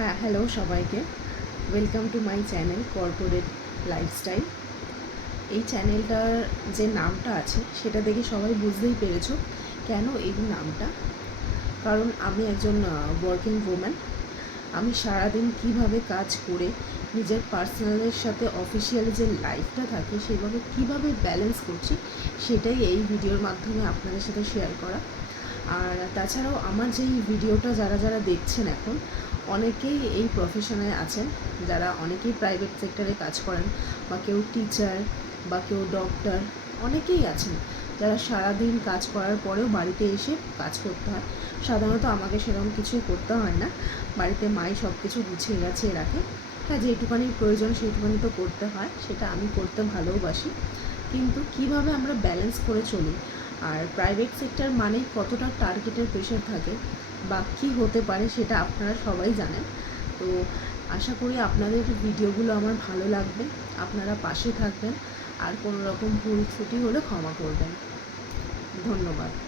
হ্যাঁ, হ্যালো সবাইকে। Welcome to my channel corporate lifestyle. এই চ্যানেলটার যে নামটা আছে সেটা দেখে সবাই বুঝতেই পেরেছো কেন এই নামটা। কারণ আমি একজন ওয়ার্কিং ওম্যান। আমি সারাদিন কিভাবে কাজ করে নিজের পার্সোনালের সাথে অফিসিয়াল যে লাইফটা থাকে সেভাবে কিভাবে ব্যালেন্স করছি সেটাই এই ভিডিওর মাধ্যমে আপনাদের সাথে শেয়ার করা। আর তাছাড়াও আমার যেই ভিডিওটা যারা যারা দেখছেন এখন, অনেকেই এই প্রফেশনে আছেন, যারা অনেকেই প্রাইভেট সেক্টরে কাজ করেন, বা কেউ টিচার, বা কেউ ডক্টর, অনেকেই আছেন যারা সারাদিন কাজ করার পরেও বাড়িতে এসে কাজ করতে হয়। সাধারণত আমাকে সেরকম কিছুই করতে হয় না, বাড়িতে মাই সব কিছু গুছিয়ে গাছিয়ে রাখে। হ্যাঁ, যেটুকানি প্রয়োজন সেইটুকানি তো করতে হয়, সেটা আমি করতে ভালোবাসি। কিন্তু কিভাবে আমরা ব্যালেন্স করে চলি, আর প্রাইভেট সেক্টর মানেই কতটা টার্গেটের প্রেশার থাকে বা কী হতে পারে সেটা আপনারা সবাই জানেন। তো আশা করি আপনাদের ভিডিওগুলো আমার ভালো লাগবে, আপনারা পাশে থাকবেন, আর কোনো রকম ভুল ত্রুটি হলে ক্ষমা করবেন। ধন্যবাদ।